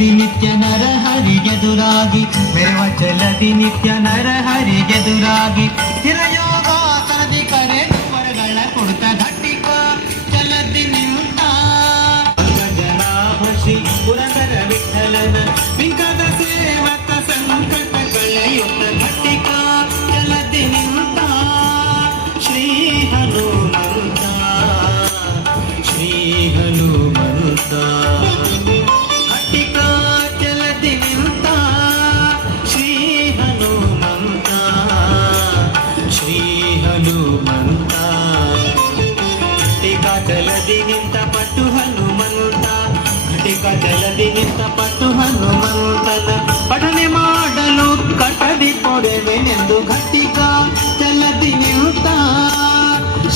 ಚಲದಿ ನಿತ್ಯ ನರ ಹರಿಗೆದುರಾಗಿ ಮೆರವ ಚಲದಿ ನಿತ್ಯ ನರ ಹರಿಗೆದುರಾಗಿ ಸ್ಥಿರಯೋಗಾಸನದಿ ಕರೆ ವರಗಳ ಕೊಡುತ್ತ ಘಟಿಕ ಚಲದಿ ನಿಂತ ಜನಾಭಿ ಪುರಂದರ ವಿಠಲನ ಬಿಂಕದ ಸೇವಕ ಸಂಕಟ ಕಳೆಯುತ್ತ ಘಟಿಕ ಚಲದಿ ನಿಂತ ಶ್ರೀ ಹನುಮಂತ ಶ್ರೀ ಹನುಮಂತ ಘಟಿಕ ಚಲದಿ ನಿಂತ ಶ್ರೀ ಹನುಮಂತ ಶ್ರೀ ಹನುಮಂತ ಘಟಿಕ ಚಲದಿ ನಿಂತ ಪಟ್ಟು ಹನುಮಂತ ಘಟಿಕ ಚಲದಿ ನಿಂತ ಪಟ್ಟು ಹನುಮಂತನ ಪಠನೆ ಮಾಡಲು ಕಟದಿ ಪೊರೆವೆನೆಂದು ಘಟಿಕ ಚಲದಿ ನಿಂತ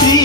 ಶ್ರೀ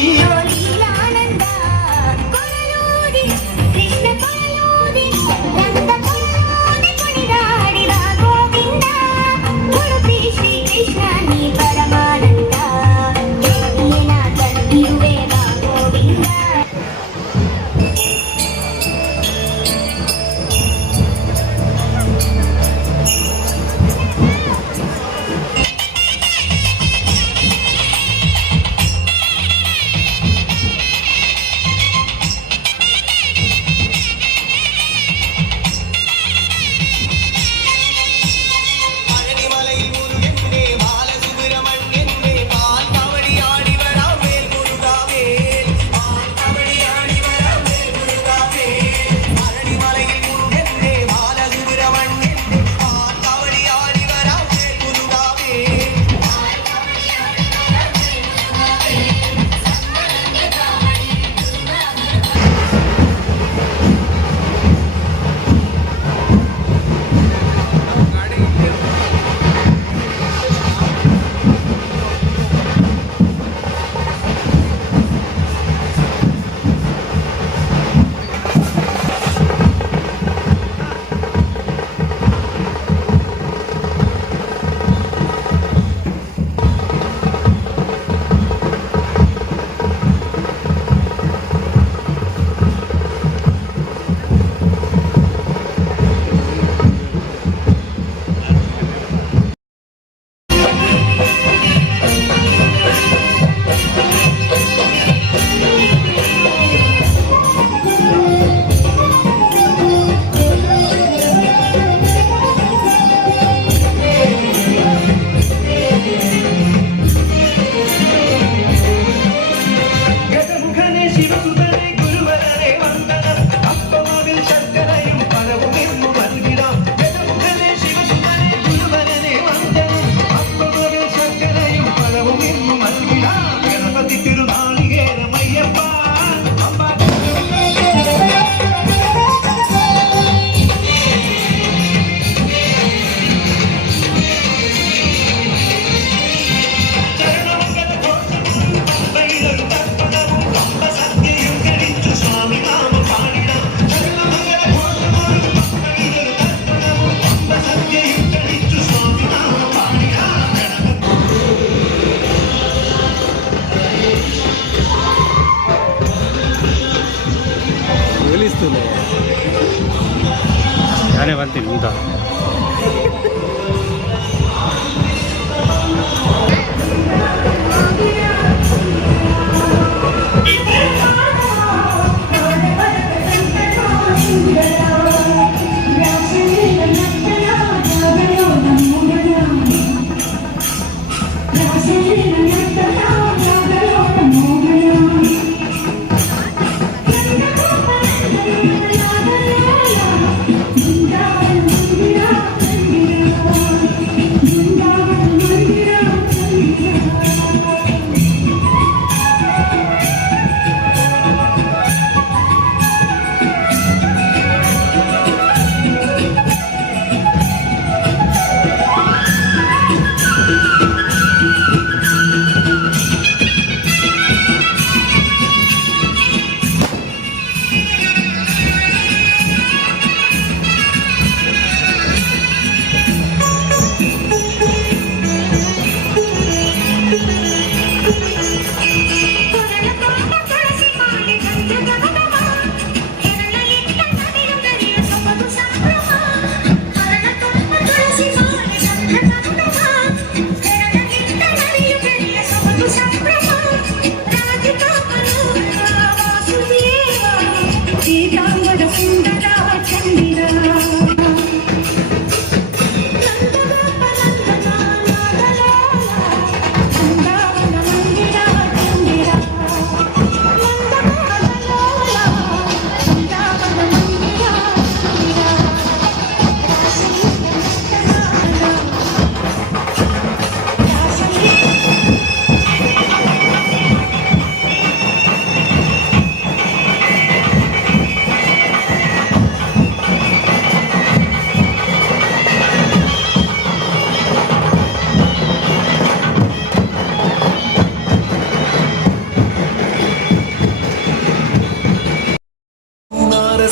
ನಾನೇ ಬರ್ತೀನಿ ಅಂತ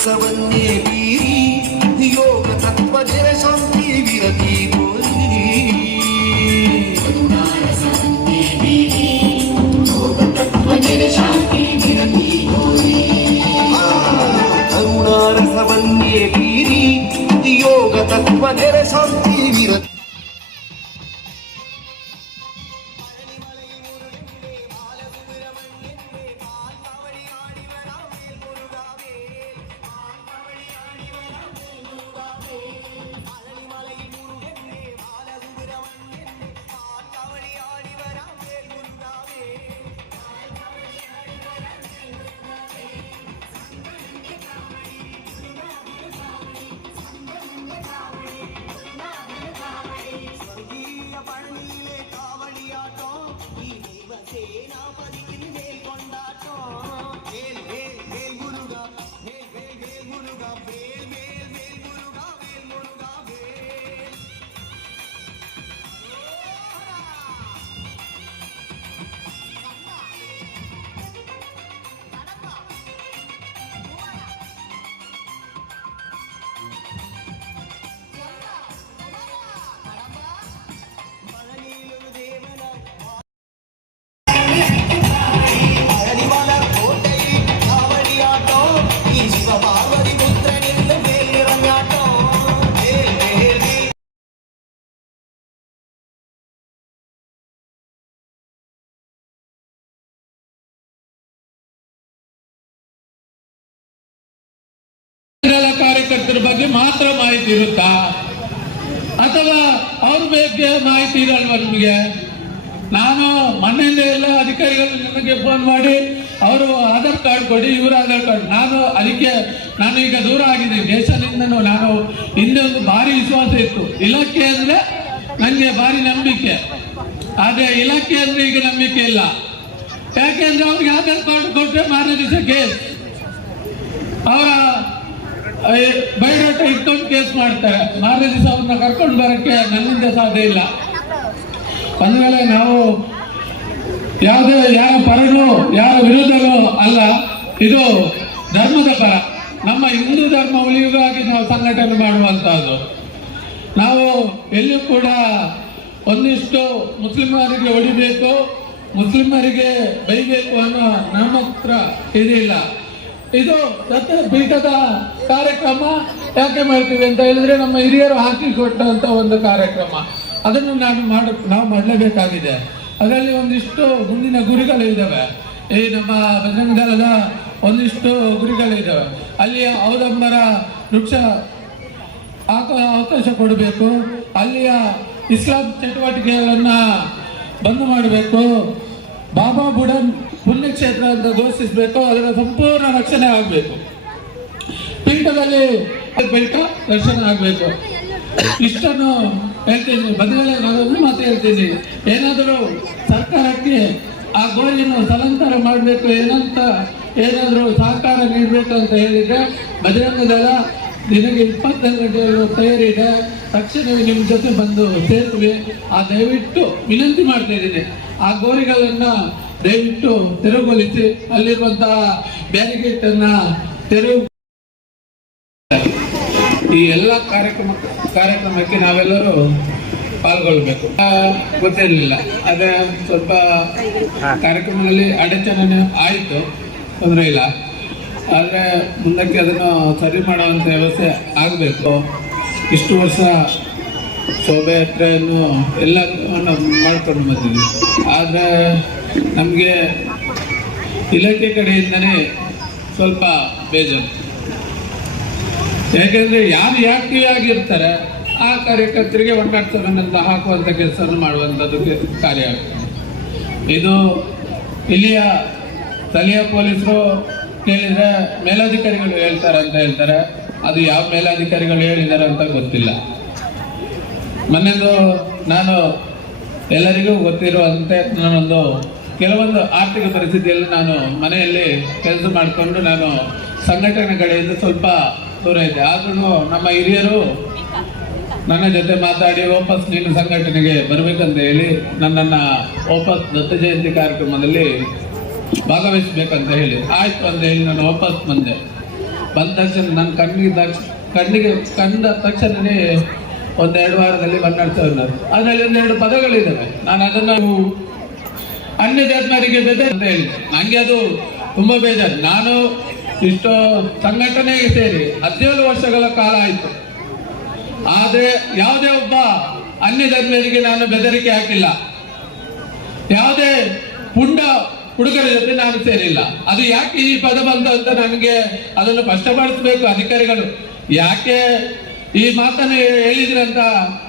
ರಸವನ್ನೇ ಬೀರಿ ಯೋಗ ತತ್ವ ಜಯ ಶಾಂತಿ ವಿರತಿ ಗೋರಿ ಕರುಣಾರಸವನ್ನೇ ಬೀರಿ ಯೋಗ ತತ್ವ ಜಯ ಶಾಂತಿ ವಿರತಿ ಕಾರ್ಯಕರ್ತರ ಬಗ್ಗೆ ಮಾತ್ರ ಮಾಹಿತಿ ಇರುತ್ತಾ ಅಥವಾ ಅವ್ರ ಬಗ್ಗೆ ಮಾಹಿತಿ ಇರಲ್ವಾ ನಿಮಗೆ? ನಾನು ಮೊನ್ನೆಯಿಂದ ಎಲ್ಲ ಅಧಿಕಾರಿಗಳು ನನಗೆ ಫೋನ್ ಮಾಡಿ ಅವರು ಆಧಾರ್ ಕಾರ್ಡ್ ಕೊಡಿ, ಇವರ ಆಧಾರ್ ಕಾರ್ಡ್. ನಾನು ಈಗ ದೂರ ಆಗಿದ್ದೀನಿ ದೇಶದಿಂದನೂ. ನಾನು ಹಿಂದೆ ಒಂದು ಭಾರಿ ವಿಶ್ವಾಸ ಇತ್ತು. ಇಲಾಖೆ ಅಂದ್ರೆ ನನಗೆ ಭಾರಿ ನಂಬಿಕೆ, ಆದರೆ ಇಲಾಖೆ ಅಂದ್ರೆ ಈಗ ನಂಬಿಕೆ ಇಲ್ಲ. ಯಾಕೆಂದ್ರೆ ಅವ್ರಿಗೆ ಆಧಾರ್ ಕಾರ್ಡ್ ಕೊಟ್ಟರೆ ಮಾರನೇ ದಿವಸ ಕೇಸ್, ಅವರ ಬಯೋಡಾಟ ಇಟ್ಕೊಂಡು ಕೇಸ್ ಮಾಡ್ತಾರೆ. ಮಾರನೇ ದಿವಸ ಅವ್ರನ್ನ ಕರ್ಕೊಂಡು ಬರೋಕ್ಕೆ ನನ್ನಿಂದ ಸಾಧ್ಯ ಇಲ್ಲ. ಒಂದು ವೇಳೆ ನಾವು ಯಾರ ಪರನೂ ಯಾರ ವಿರುದ್ಧನೂ ಅಲ್ಲ, ಇದು ಧರ್ಮದ ಪರ, ನಮ್ಮ ಹಿಂದೂ ಧರ್ಮ ಉಳಿಯುವಾಗಿ ನಾವು ಸಂಘಟನೆ ಮಾಡುವಂತಹದ್ದು. ನಾವು ಎಲ್ಲಿಯೂ ಕೂಡ ಒಂದಿಷ್ಟು ಮುಸ್ಲಿಮರಿಗೆ ಹೊಡಿಬೇಕು, ಮುಸ್ಲಿಮರಿಗೆ ಬೈಬೇಕು ಅನ್ನೋ ನಮ್ಮ ಹತ್ರ ಇದಿಲ್ಲ. ಇದು ದತ್ತ ಪೀಠದ ಕಾರ್ಯಕ್ರಮ ಯಾಕೆ ಮಾಡ್ತೀವಿ ಅಂತ ಹೇಳಿದ್ರೆ ನಮ್ಮ ಹಿರಿಯರು ಹಾಕಿಕೊಟ್ಟಂತ ಒಂದು ಕಾರ್ಯಕ್ರಮ. ಅದನ್ನು ನಾವು ಮಾಡಲೇಬೇಕಾಗಿದೆ. ಅದರಲ್ಲಿ ಒಂದಿಷ್ಟು ಮುಂದಿನ ಗುರಿಗಳಿದ್ದಾವೆ. ಈ ನಮ್ಮ ಬಜರಂಗ ದಳದ ಒಂದಿಷ್ಟು ಗುರಿಗಳಿದ್ದಾವೆ. ಅಲ್ಲಿ ಔದಂಬರ ವೃಕ್ಷ ಅವಕಾಶ ಕೊಡಬೇಕು, ಅಲ್ಲಿಯ ಇಸ್ಲಾಂ ಚಟುವಟಿಕೆಗಳನ್ನು ಬಂದ್ ಮಾಡಬೇಕು, ಬಾಬಾ ಬುಡನ್ ಪುಣ್ಯಕ್ಷೇತ್ರ ಅಂತ ಘೋಷಿಸಬೇಕು, ಅದರ ಸಂಪೂರ್ಣ ರಕ್ಷಣೆ ಆಗಬೇಕು, ಪೀಠದಲ್ಲಿ ಪೀಠ ರಕ್ಷಣೆ ಆಗಬೇಕು. ಇಷ್ಟನ್ನು ಹೇಳ್ತೀನಿ. ಬದಲೇ ನಾನೊಂದು ಮಾತು ಹೇಳ್ತೀನಿ, ಏನಾದರೂ ಸರ್ಕಾರಕ್ಕೆ ಆ ಗೋರಿಯನ್ನು ಸ್ಥಳಾಂತರ ಮಾಡಬೇಕು ಏನಾದರೂ ಸಹಕಾರ ನೀಡಬೇಕು ಅಂತ ಹೇಳಿದ್ರೆ ಬಜರಂಗ ದಳ ದಿನಕ್ಕೆ 24 ಗಂಟೆಗಳು ತಯಾರಿದೆ. ತಕ್ಷಣವೇ ನಿಮ್ಮ ಜೊತೆ ಬಂದು ಸೇರ್ತೀವಿ. ದಯವಿಟ್ಟು ವಿನಂತಿ ಮಾಡ್ತಾ ಇದ್ದೀನಿ, ಆ ಗೋರಿಗಳನ್ನು ದಯವಿಟ್ಟು ತೆರವುಗೊಳಿಸಿ, ಅಲ್ಲಿರುವಂತಹ ಬ್ಯಾರಿಕೇಡ್ ಅನ್ನ ತೆರವು. ಈ ಎಲ್ಲ ಕಾರ್ಯಕ್ರಮಕ್ಕೆ ನಾವೆಲ್ಲರೂ ಪಾಲ್ಗೊಳ್ಬೇಕು. ಗೊತ್ತಿರಲಿಲ್ಲ, ಅದೇ ಸ್ವಲ್ಪ ಕಾರ್ಯಕ್ರಮದಲ್ಲಿ ಅಡಚಣೆ ಆಯಿತು, ತೊಂದರೆ ಇಲ್ಲ. ಆದರೆ ಮುಂದಕ್ಕೆ ಅದನ್ನು ಸರಿ ಮಾಡುವಂಥ ವ್ಯವಸ್ಥೆ ಆಗಬೇಕು. ಇಷ್ಟು ವರ್ಷ ಶೋಭಾಯಾತ್ರೆಯನ್ನು ಎಲ್ಲವನ್ನು ಮಾಡ್ಕೊಂಡು ಬಂದಿದ್ವಿ. ಆದರೆ ನಮಗೆ ಇಲಾಖೆ ಕಡೆಯಿಂದನೇ ಸ್ವಲ್ಪ ಬೇಜಾರು. ಯಾಕೆಂದರೆ ಯಾರು ಆಕ್ಟಿವ್ ಆಗಿರ್ತಾರೆ ಆ ಕಾರ್ಯಕರ್ತರಿಗೆ ಒಟ್ಟಾಡ್ತವನ್ನೆಲ್ಲ ಹಾಕುವಂಥ ಕೆಲಸವನ್ನು ಮಾಡುವಂಥದ್ದು ಕಾರ್ಯ ಆಗ್ತದೆ. ಇದು ಇಲ್ಲಿಯ ಸ್ಥಳೀಯ ಪೊಲೀಸರು ಕೇಳಿದರೆ ಮೇಲಾಧಿಕಾರಿಗಳು ಹೇಳ್ತಾರೆ ಅಂತ ಹೇಳ್ತಾರೆ. ಅದು ಯಾವ ಮೇಲಾಧಿಕಾರಿಗಳು ಹೇಳಿದ್ದಾರೆ ಅಂತ ಗೊತ್ತಿಲ್ಲ. ಮೊನ್ನೆದು ನಾನು ಎಲ್ಲರಿಗೂ ಗೊತ್ತಿರುವಂತೆ ನಾನೊಂದು ಕೆಲವೊಂದು ಆರ್ಥಿಕ ಪರಿಸ್ಥಿತಿಯಲ್ಲಿ ನಾನು ಮನೆಯಲ್ಲಿ ಕೆಲಸ ಮಾಡಿಕೊಂಡು ನಾನು ಸಂಘಟನೆ ಕಡೆಯಿಂದ ಸ್ವಲ್ಪ ದೂರ ಇದ್ದೆ. ಆದ್ರೂ ನಮ್ಮ ಹಿರಿಯರು ನನ್ನ ಜೊತೆ ಮಾತಾಡಿ ವಾಪಸ್ ನೀನು ಸಂಘಟನೆಗೆ ಬರಬೇಕಂತ ಹೇಳಿ ನನ್ನನ್ನು ವಾಪಸ್ ದತ್ತ ಜಯಂತಿ ಕಾರ್ಯಕ್ರಮದಲ್ಲಿ ಭಾಗವಹಿಸಬೇಕಂತ ಹೇಳಿ ಆಯ್ತು ಅಂತ ಹೇಳಿ ನಾನು ವಾಪಸ್ ಬಂದೆ. ಬಂದ ತಕ್ಷಣ ನನ್ನ ಕಣ್ಣಿಗೆ ಕಂಡ ತಕ್ಷಣನೇ ಒಂದೆರಡು ವಾರದಲ್ಲಿ ಬನ್ನಾಡ್ತಾ ಉన్నారు. ಅದರಲ್ಲಿ ಒಂದೆರಡು ಪದಗಳಿದ್ದಾವೆ. ನಾನು ಅದನ್ನು ಅನ್ಯ ಜಾತಿಯವರಿಗೆ ಬೆದರ್ ಅಂತ ಹೇಳಿ ನನಗೆ ಅದು ತುಂಬ ಬೇಜಾರು. ನಾನು ಇಷ್ಟು ಸಂಘಟನೆಗೆ ಸೇರಿ 17 ವರ್ಷಗಳ ಕಾಲ ಆಯಿತು. ಆದರೆ ಯಾವುದೇ ಒಬ್ಬ ಅನ್ಯ ಧರ್ಮೀಯರಿಗೆ ನಾನು ಬೆದರಿಕೆ ಹಾಕಿಲ್ಲ. ಯಾವುದೇ ಪುಂಡ ಹುಡುಗರ ಜೊತೆ ನಾನು ಸೇರಿಲ್ಲ. ಅದು ಯಾಕೆ ಈ ಪದ ಬಂತು ಅಂತ ನನಗೆ ಅದನ್ನು ಸ್ಪಷ್ಟಪಡಿಸಬೇಕು ಅಧಿಕಾರಿಗಳು. ಯಾಕೆ ಈ ಮಾತನ್ನು ಹೇಳಿದ್ರಂತ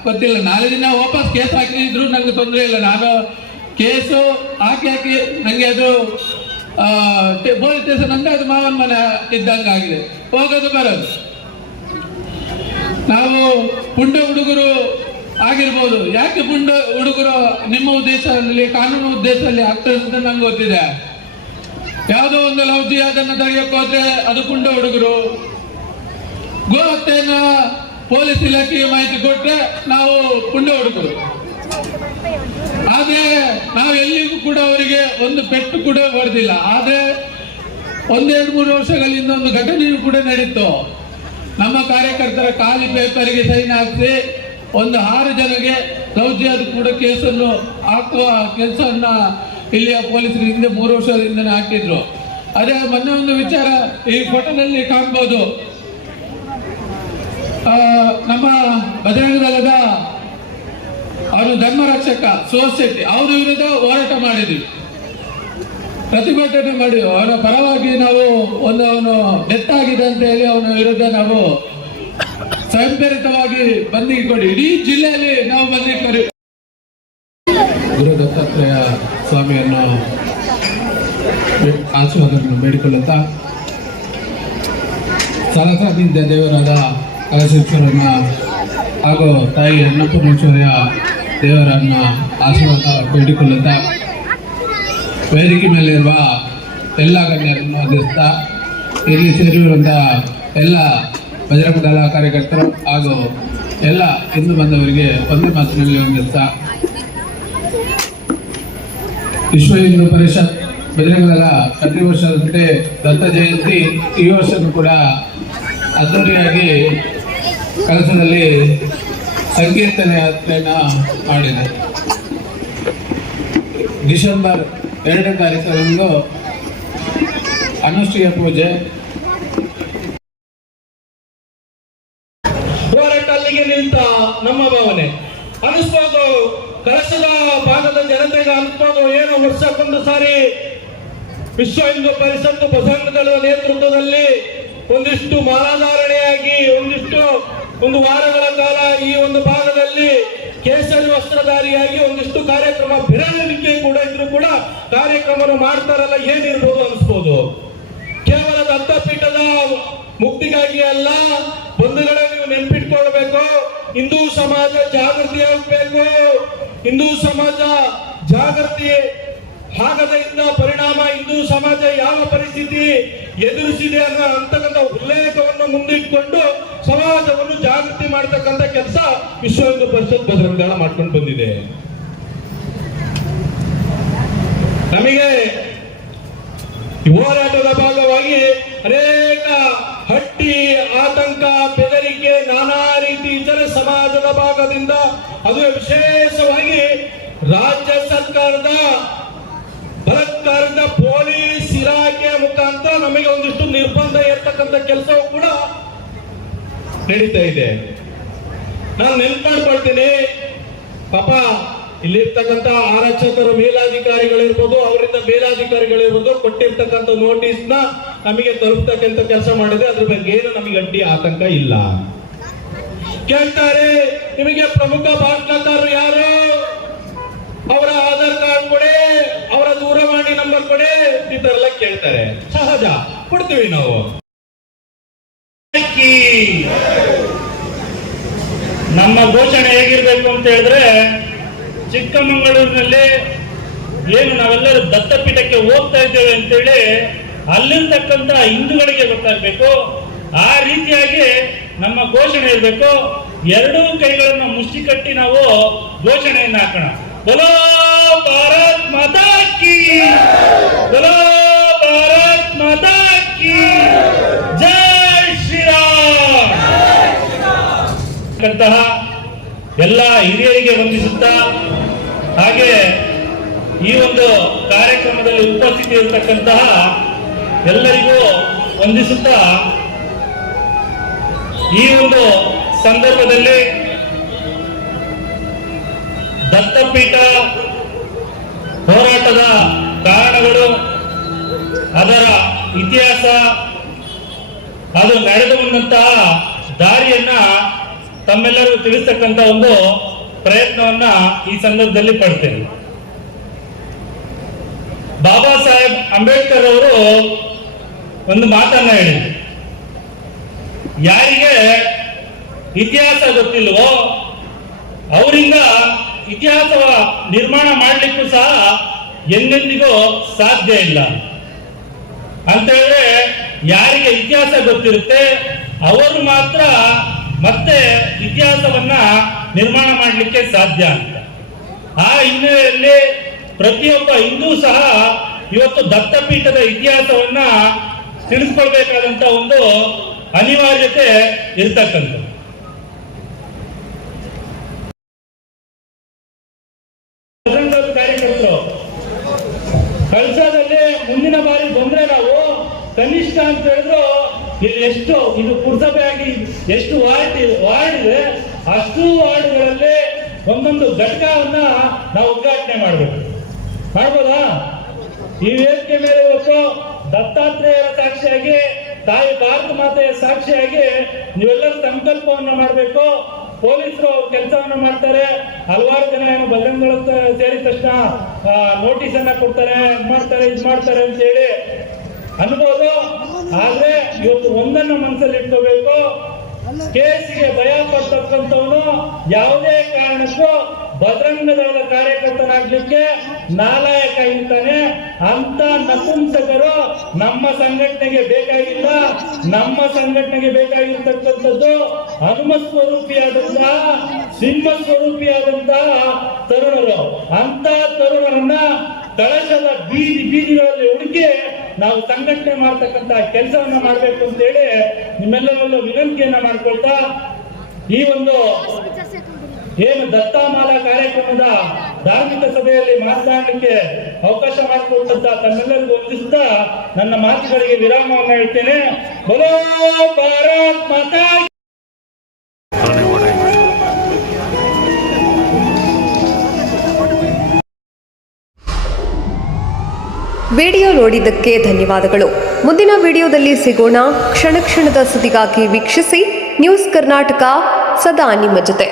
ಗೊತ್ತಿಲ್ಲ. ನಾಳೆ ದಿನ ವಾಪಸ್ ಕೇಸ್ ಹಾಕಿದ್ರು ನಂಗೆ ತೊಂದರೆ ಇಲ್ಲ. ನಾನು ಕೇಸು ಹಾಕಿ ನನಗೆ ಅದು ಪೊಲೀಸ್ ಸ್ಟೇಷನ್ ಅಂದ್ರೆ ಅದು ಮಾವನ ಮನೆ ಇದ್ದಂಗೆ ಆಗಿದೆ, ಹೋಗೋದು ಬರೋದು. ನಾವು ಪುಂಡ ಹುಡುಗರು ಆಗಿರ್ಬೋದು. ಯಾಕೆ ಪುಂಡ ಹುಡುಗರು ನಿಮ್ಮ ಉದ್ದೇಶದಲ್ಲಿ ಕಾನೂನು ಉದ್ದೇಶದಲ್ಲಿ ಆಗ್ತದೆ ಅಂತ ನಂಗೆ ಗೊತ್ತಿದೆ. ಯಾವುದೋ ಒಂದು ಲವ್ ಅದನ್ನು ತಡೆಯಕ್ಕೆ ಹೋದ್ರೆ ಅದು ಪುಂಡ ಹುಡುಗರು. ಗೋ ಹತ್ಯೆಯನ್ನ ಪೊಲೀಸ್ ಇಲಾಖೆಗೆ ಮಾಹಿತಿ ಕೊಟ್ರೆ ನಾವು ಪುಂಡ ಹುಡುಗರು. ಆದ್ರೆ ನಾವು ಎಲ್ಲಿಗೂ ಕೂಡ ಅವರಿಗೆ ಒಂದು ಪೆಟ್ಟು ಕೂಡ ಹೊಡೆದಿಲ್ಲ. ಆದ್ರೆ 1-2-3 ವರ್ಷಗಳಿಂದ ಒಂದು ಘಟನೆಯೂ ಕೂಡ ನಡೀತು. ನಮ್ಮ ಕಾರ್ಯಕರ್ತರ ಖಾಲಿ ಪೇಪರ್ಗೆ ಸೈನ್ ಹಾಕಿ ಒಂದು 6 ಜನಗೆ ಲವ್ ಕೂಡ ಕೇಸನ್ನು ಹಾಕುವ ಕೆಲಸವನ್ನ ಇಲ್ಲಿಯ ಪೊಲೀಸರು ಹಿಂದೆ 3 ವರ್ಷದಿಂದನೇ ಹಾಕಿದ್ರು. ಅದೇ ಮೊನ್ನೆ ಒಂದು ವಿಚಾರ ಈ ಫೋಟೋದಲ್ಲಿ ಕಾಣ್ಬೋದು. ನಮ್ಮ ಬಜರಂಗ ದಳದ ಅವನು ಧರ್ಮ ರಕ್ಷಕ ಸೋಸೈಟಿ ಅವ್ರ ವಿರುದ್ಧ ಹೋರಾಟ ಮಾಡಿದ್ವಿ, ಪ್ರತಿಭಟನೆ ಮಾಡಿ ಅವನ ಪರವಾಗಿ ನಾವು ಅವನು ಡೆತ್ ಆಗಿದೆ ಅಂತ ಹೇಳಿ ಅವನ ವಿರುದ್ಧ ನಾವು ಸ್ವಯಂಪ್ರೇರಿತವಾಗಿ ಬಂದಿಗೆ ಕೊಡಿ ಇಡೀ ಜಿಲ್ಲೆಯಲ್ಲಿ ನಾವು ಬಂದಿಗೆ ಕೊಡಿ. ಗುರು ದತ್ತಾತ್ರೇಯ ಸ್ವಾಮಿಯನ್ನು ಆಶೀರ್ವಾದವನ್ನು ಬೇಡಿಕೊಳ್ಳುತ್ತಾ ಸರಸಾದಿಂದ ದೇವರಾದ ಕಳಸೇಶ್ವರನ ಹಾಗೂ ತಾಯಿ ಅನ್ನಪೂರ್ಣೇಶ್ವರಿಯ ದೇವರನ್ನ ಆಶೀರ್ವಾದ ಬೇಡಿಕೊಳ್ಳುತ್ತಾ ವೇದಿಕೆ ಮೇಲಿರುವ ಎಲ್ಲ ಗಣ್ಯರನ್ನು ವಂದಿಸ್ತಾ ಇಲ್ಲಿ ಸೇರಿರುವಂತಹ ಎಲ್ಲ ಬಜರಂಗ ದಳ ಕಾರ್ಯಕರ್ತರು ಹಾಗೂ ಎಲ್ಲ ಹಿಂದೂ ಬಂದವರಿಗೆ ಒಂದೇ ಮಾತಿನಲ್ಲಿ ವಂದಿಸ್ತಾ, ವಿಶ್ವ ಹಿಂದೂ ಪರಿಷತ್ ಬಜರಂಗ ದಳ ಪ್ರತಿ ವರ್ಷದಂತೆ ದತ್ತ ಜಯಂತಿ ಈ ವರ್ಷನೂ ಕೂಡ ಅದ್ದೂರಿಯಾಗಿ ಕಳಸದಲ್ಲಿ ಸಂಕೀರ್ತನೆ ಯಾತ್ರೆಯನ್ನು ಮಾಡಿದೆ. ಡಿಸೆಂಬರ್ 2ನೇ ತಾರೀಕರಂದು ಅನುಷ್ಠೀಯ ಪೂಜೆ. ಹೋರಾಟ ಅಲ್ಲಿಗೆ ನಿಂತ ನಮ್ಮ ಭಾವನೆ ಅನಿಸ್ಬೋದು. ಕಳಸದ ಭಾಗದ ಜನತೆಗೆ ಅನಿಸ್ಬೋದು ಏನು ವರ್ಷಕ್ಕೊಂದು ಸಾರಿ ವಿಶ್ವ ಹಿಂದೂ ಪರಿಷತ್ತು ಬಜರಂಗ ದಳದ ನೇತೃತ್ವದಲ್ಲಿ ಒಂದಿಷ್ಟು ಮಾಲಾಧಾರಣೆಯಾಗಿ ಒಂದು ವಾರಗಳ ಕಾಲ ಈ ಒಂದು ಭಾಗದಲ್ಲಿ ಕೇಸರಿ ವಸ್ತ್ರಧಾರಿಯಾಗಿ ಒಂದಿಷ್ಟು ಕಾರ್ಯಕ್ರಮ ಬೆರಳಿಕೆ ಕೂಡ ಇದ್ರು ಕೂಡ ಕಾರ್ಯಕ್ರಮ ಮಾಡ್ತಾರಲ್ಲ, ಏನಿರ್ಬೋದು ಅನಿಸ್ಬೋದು. ಕೇವಲ ದತ್ತಪೀಠದ ಮುಕ್ತಿಗಾಗಿ ಅಲ್ಲ ಬಂಧುಗಳೇ, ನೀವು ನೆನ್ಪಿಟ್ಕೊಳ್ಬೇಕು, ಹಿಂದೂ ಸಮಾಜ ಜಾಗೃತಿ ಆಗಬೇಕು. ಹಿಂದೂ ಸಮಾಜ ಜಾಗೃತಿ ಆಗದಿಂದ ಪರಿಣಾಮ ಹಿಂದೂ ಸಮಾಜ ಯಾವ ಪರಿಸ್ಥಿತಿ ಎದುರಿಸಿದೆ ಅನ್ನೋ ಅಂತಕ್ಕಂಥ ಉಲ್ಲೇಖವನ್ನು ಮುಂದಿಟ್ಕೊಂಡು ಸಮಾಜವನ್ನು ಜಾಗೃತಿ ಮಾಡತಕ್ಕಂಥ ಕೆಲಸ ವಿಶ್ವ ಹಿಂದೂ ಪರಿಷತ್ ಬಜರಂಗ ದಳ ಮಾಡ್ಕೊಂಡು ಬಂದಿದೆ. ನಮಗೆ ಹೋರಾಟದ ಭಾಗವಾಗಿ ಅನೇಕ ಹಟ್ಟಿ ಆತಂಕ ಬೆದರಿಕೆ ನಾನಾ ರೀತಿ ಇತರೆ ಸಮಾಜದ ಭಾಗದಿಂದ, ಅದು ವಿಶೇಷವಾಗಿ ರಾಜ್ಯ ಸರ್ಕಾರದ ಬಲಾತ್ಕಾರದ ಪೊಲೀಸ್ ಇಲಾಖೆಯ ಮುಖಾಂತರ ನಮಗೆ ಒಂದಿಷ್ಟು ನಿರ್ಬಂಧ ಇರ್ತಕ್ಕಂಥ ಕೆಲಸವೂ ಕೂಡ ನಡೀತಾ ಇದೆ. ನಾನು ನೆನ್ಪು ಮಾಡ್ಕೊಳ್ತೀನಿ, ಪಾಪ ಇಲ್ಲಿರ್ತಕ್ಕಂಥ ಆರಕ್ಷಕರು ಮೇಲಾಧಿಕಾರಿಗಳಿರ್ಬೋದು, ಅವರಿಂದ ಮೇಲಾಧಿಕಾರಿಗಳಿರ್ಬೋದು ಕೊಟ್ಟಿರ್ತಕ್ಕಂಥ ನೋಟಿಸ್ ನ ನಮಗೆ ತಲುಪತಕ್ಕಂಥ ಕೆಲಸ ಮಾಡಿದೆ. ಅದ್ರ ಬಗ್ಗೆ ಏನು ನಮಗೆ ಅಡ್ಡಿ ಆತಂಕ ಇಲ್ಲ. ಕೇಳ್ತಾರೆ, ನಿಮಗೆ ಪ್ರಮುಖ ಭಾಷಣಕಾರರು ಯಾರು, ಅವರ ಆಧಾರ್ ಕಾರ್ಡ್ ಕೊಡಿ, ಅವರ ದೂರವಾಣಿ ನಂಬರ್ ಕೊಡಿ, ಈ ತರ ಎಲ್ಲ ಕೇಳ್ತಾರೆ. ಸಹಜ, ಕೊಡ್ತೀವಿ ನಾವು. ನಮ್ಮ ಘೋಷಣೆ ಹೇಗಿರ್ಬೇಕು ಅಂತ ಹೇಳಿದ್ರೆ, ಚಿಕ್ಕಮಗಳೂರಿನಲ್ಲಿ ಏನು ನಾವೆಲ್ಲರೂ ದತ್ತಪೀಠಕ್ಕೆ ಹೋಗ್ತಾ ಇದ್ದೇವೆ ಅಂತೇಳಿ ಅಲ್ಲಿರ್ತಕ್ಕಂಥ ಹಿಂದೂಗಳಿಗೆ ಗೊತ್ತಾಗಬೇಕು. ಆ ರೀತಿಯಾಗಿ ನಮ್ಮ ಘೋಷಣೆ ಇರಬೇಕು. ಎರಡೂ ಕೈಗಳನ್ನು ಮುಷ್ಟಿ ಕಟ್ಟಿ ನಾವು ಘೋಷಣೆಯನ್ನು ಹಾಕೋಣ. बोलो भारत माता की, बोलो भारत माता की जय. ಬಂದಿರತಕ್ಕಂತಹ ಎಲ್ಲ ಹಿರಿಯರಿಗೆ ವಂದಿಸುತ್ತಾ, ಹಾಗೆ ಈ ಒಂದು ಕಾರ್ಯಕ್ರಮದಲ್ಲಿ ಉಪಸ್ಥಿತಿ ಇರತಕ್ಕಂತಹ ಎಲ್ಲರಿಗೂ ವಂದಿಸುತ್ತಾ, ಈ ಒಂದು ಸಂದರ್ಭದಲ್ಲಿ ದತ್ತಪೀಠ ಹೋರಾಟದ ಕಾರಣಗಳು, ಅದರ ಇತಿಹಾಸ, ಅದು ನಡೆದು ಬಂದಂತಹ ದಾರಿಯನ್ನ ತಮ್ಮೆಲ್ಲರಿಗೂ ತಿಳಿಸ್ತಕ್ಕಂಥ ಒಂದು ಪ್ರಯತ್ನವನ್ನ ಈ ಸಂದರ್ಭದಲ್ಲಿ ಪಡ್ತೇನೆ. ಬಾಬಾ ಸಾಹೇಬ್ ಅಂಬೇಡ್ಕರ್ ಅವರು ಒಂದು ಮಾತನ್ನ ಹೇಳಿದ್ರು, ಯಾರಿಗೆ ಇತಿಹಾಸ ಗೊತ್ತಿಲ್ವೋ ಅವರಿಂದ ಇತಿಹಾಸ ನಿರ್ಮಾಣ ಮಾಡಲಿಕ್ಕೂ ಸಹ ಎಂದೆಂದಿಗೂ ಸಾಧ್ಯ ಇಲ್ಲ ಅಂತ ಹೇಳಿದ್ರೆ, ಯಾರಿಗೆ ಇತಿಹಾಸ ಗೊತ್ತಿರುತ್ತೆ ಅವರು ಮಾತ್ರ ಮತ್ತೆ ಇತಿಹಾಸವನ್ನ ನಿರ್ಮಾಣ ಮಾಡಲಿಕ್ಕೆ ಸಾಧ್ಯ ಅಂತ. ಆ ಹಿನ್ನೆಲೆಯಲ್ಲಿ ಪ್ರತಿಯೊಬ್ಬ ಹಿಂದೂ ಸಹ ಇವತ್ತು ದತ್ತಪೀಠದ ಇತಿಹಾಸವನ್ನ ತಿಳಿಸ್ಕೊಳ್ಬೇಕಾದಂತ ಒಂದು ಅನಿವಾರ್ಯತೆ ಇರ್ತಕ್ಕಂಥದ್ದು. ಕಾರ್ಯಕರ್ತರು ಕಳಸದಲ್ಲಿ ಮುಂದಿನ ಬಾರಿ ಬಂದ್ರೆ ನಾವು ಕನಿಷ್ಠ ಅಂತ ಹೇಳಿದ್ರು ಇಲ್ಲಿ ಎಷ್ಟು ಇದು ಪುರಸಭೆ ಆಗಿ ಎಷ್ಟು ವಾರ್ಡ್ ಇದೆ ಅಷ್ಟು ವಾರ್ಡ್ಗಳಲ್ಲಿ ಒಂದೊಂದು ಘಟಕವನ್ನ ನಾವು ಉದ್ಘಾಟನೆ ಮಾಡ್ಬೋದಾ? ಈ ವೇದಿಕೆ ಮೇಲೆ ಇವತ್ತು ದತ್ತಾತ್ರೇಯರ ಸಾಕ್ಷಿಯಾಗಿ, ತಾಯಿ ಭಾರತ ಮಾತೆಯ ಸಾಕ್ಷಿಯಾಗಿ ನೀವೆಲ್ಲರೂ ಸಂಕಲ್ಪವನ್ನ ಮಾಡಬೇಕು. ಪೊಲೀಸರು ಕೆಲಸವನ್ನ ಮಾಡ್ತಾರೆ, ಹಲವಾರು ಜನ ಏನು ಬಜರಂಗಗಳು ಸೇರಿದ ತಕ್ಷಣ ನೋಟಿಸ್ ಅನ್ನ ಕೊಡ್ತಾರೆ, ಇದು ಮಾಡ್ತಾರೆ ಅಂತ ಹೇಳಿ ಅನ್ಬೋದು. ಆದ್ರೆ ಇವತ್ತು ಒಂದನ್ನು ಮನಸ್ಸಲ್ಲಿ ಇಟ್ಕೋಬೇಕು, ಕೇಸಿಗೆ ಭಯ ಪಡ್ತಕ್ಕಂಥವನು ಯಾವುದೇ ಕಾರಣಕ್ಕೂ ಬಜರಂಗ ದಳದ ಕಾರ್ಯಕರ್ತನಾಗ್ಲಿಕ್ಕೆ ನಾಲಾಯಕ ಇರ್ತಾನೆ. ಅಂತ ನಪುಂಸಕರು ನಮ್ಮ ಸಂಘಟನೆಗೆ ಬೇಕಾಗಿಲ್ಲ. ನಮ್ಮ ಸಂಘಟನೆಗೆ ಬೇಕಾಗಿರ್ತಕ್ಕಂಥದ್ದು ಹನುಮ ಸ್ವರೂಪಿಯಾದಂತಹ, ಸಿಂಹ ಸ್ವರೂಪಿಯಾದಂತಹ ತರುಣರು. ಅಂತ ತರುಣರನ್ನ ಕಳಶದ ಬೀದಿಗಳಲ್ಲಿ ಹುಡುಕಿ ನಾವು ಸಂಘಟನೆ ಮಾಡ್ತಕ್ಕಂತ ಕೆಲಸವನ್ನ ಮಾಡಬೇಕು ಅಂತ ಹೇಳಿ ನಿಮ್ಮೆಲ್ಲರಲ್ಲೂ ವಿನಂತಿಯನ್ನ ಮಾಡ್ಕೊಳ್ತಾ, ಈ ಒಂದು ಏನು ದತ್ತಾಮಾಲಾ ಕಾರ್ಯಕ್ರಮದ ಧಾರ್ಮಿಕ ಸಭೆಯಲ್ಲಿ ಮಾತನಾಡಲಿಕ್ಕೆ ಅವಕಾಶ ಮಾಡಿಕೊಟ್ಟಂತ ತಮ್ಮೆಲ್ಲರಿಗೂ ವಂದಿಸುತ್ತಾ ನನ್ನ ಮಾತುಗಳಿಗೆ ವಿರಾಮವನ್ನು ಹೇಳ್ತೇನೆ. ಬೋಲೋ ಭಾರತ್ ಮಾತಾ. ವಿಡಿಯೋ ನೋಡಿದ್ದಕ್ಕೆ ಧನ್ಯವಾದಗಳು. ಮುಂದಿನ ವಿಡಿಯೋದಲ್ಲಿ ಸಿಗೋಣ. ಕ್ಷಣ ಕ್ಷಣದ ಸುದ್ದಿಗಾಗಿ ವೀಕ್ಷಿಸಿ ನ್ಯೂಸ್ ಕರ್ನಾಟಕ, ಸದಾ ನಿಮ್ಮ ಜೊತೆ.